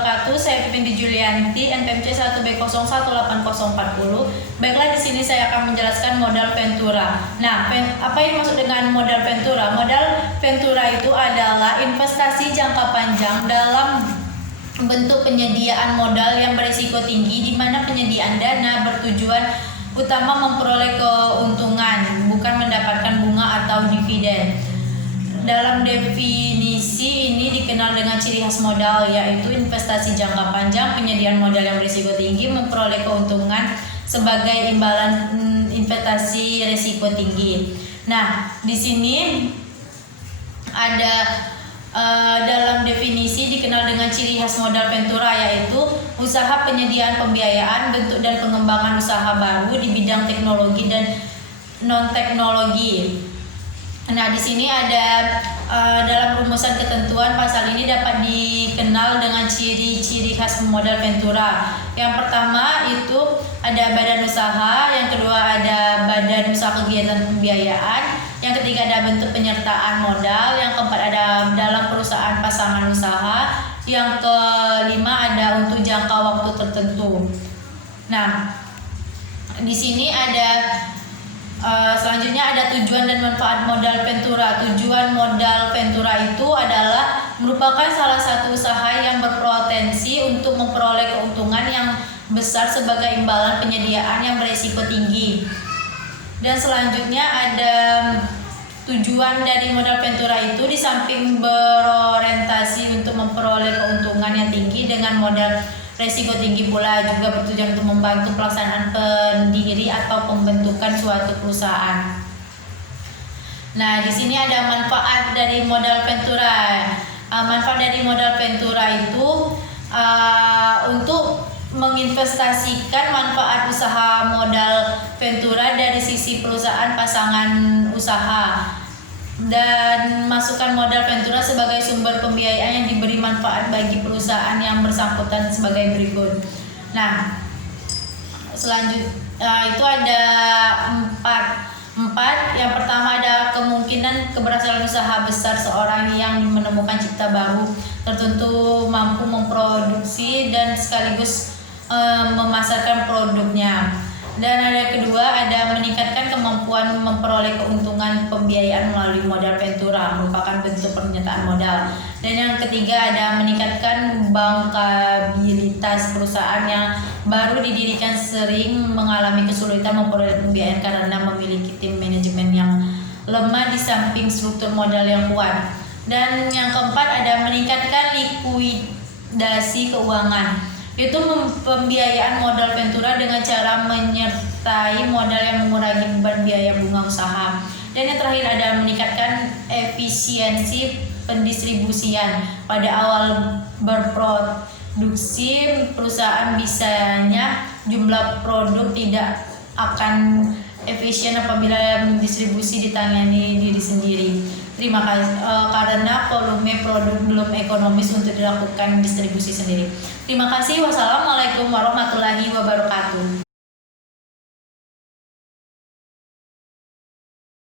wabarakatuh. Saya Vindi Julianti, NPMC 1B018040. Baiklah, di sini saya akan menjelaskan modal Ventura. Nah, apa yang maksud dengan modal Ventura? Modal Ventura itu adalah investasi jangka panjang dalam bentuk penyediaan modal yang berisiko tinggi, di mana penyediaan dana bertujuan utama memperoleh keuntungan, bukan mendapatkan bunga atau dividen. Dalam definisi ini dikenal dengan ciri khas modal, yaitu investasi jangka panjang, penyediaan modal yang berisiko tinggi, memperoleh keuntungan sebagai imbalan investasi risiko tinggi. Nah, di sini ada dalam definisi dikenal dengan ciri khas modal Ventura, yaitu usaha penyediaan pembiayaan, bentuk dan pengembangan usaha baru di bidang teknologi dan non teknologi. Nah, di sini ada dalam rumusan ketentuan pasal ini dapat dikenal dengan ciri-ciri khas modal Ventura. Yang pertama itu ada badan usaha, yang kedua ada badan usaha kegiatan pembiayaan, yang ketiga ada bentuk penyertaan modal, yang keempat ada dalam perusahaan pasangan usaha, yang kelima ada untuk jangka waktu tertentu. Nah, di sini ada selanjutnya ada tujuan dan manfaat modal Ventura. Tujuan modal Ventura itu adalah merupakan salah satu usaha yang berpotensi untuk memperoleh keuntungan yang besar sebagai imbalan penyediaan yang berisiko tinggi. Dan selanjutnya ada tujuan dari modal Ventura itu, di samping berorientasi untuk memperoleh keuntungan yang tinggi dengan modal resiko tinggi, pula juga bertujuan untuk membantu pelaksanaan pendiri atau pembentukan suatu perusahaan. Nah, di sini ada manfaat dari modal Ventura. Manfaat dari modal Ventura itu untuk menginvestasikan manfaat usaha modal Ventura dari sisi perusahaan pasangan usaha, dan masukkan modal Ventura sebagai sumber pembiayaan yang diberi manfaat bagi perusahaan yang bersangkutan sebagai berikut. Nah, selanjutnya itu ada empat. Yang pertama ada kemungkinan keberhasilan usaha besar seorang yang menemukan cipta baru tertentu, mampu memproduksi dan sekaligus memasarkan produknya. Dan ada kedua ada meningkatkan kemampuan memperoleh keuntungan pembiayaan melalui modal Ventura, merupakan bentuk pernyataan modal. Dan yang ketiga ada meningkatkan bankabilitas perusahaan yang baru didirikan sering mengalami kesulitan memperoleh pembiayaan karena memiliki tim manajemen yang lemah di samping struktur modal yang kuat. Dan yang keempat ada meningkatkan likuidasi keuangan, itu pembiayaan modal Ventura dengan cara menyertai modal yang mengurangi beban biaya bunga usaha. Dan yang terakhir ada meningkatkan efisiensi pendistribusian. Pada awal berproduksi, perusahaan bisanya jumlah produk tidak akan efisien apabila mendistribusi ditangani diri sendiri. Terima kasih karena volume produk belum ekonomis untuk dilakukan distribusi sendiri. Terima kasih. Wassalamualaikum warahmatullahi wabarakatuh.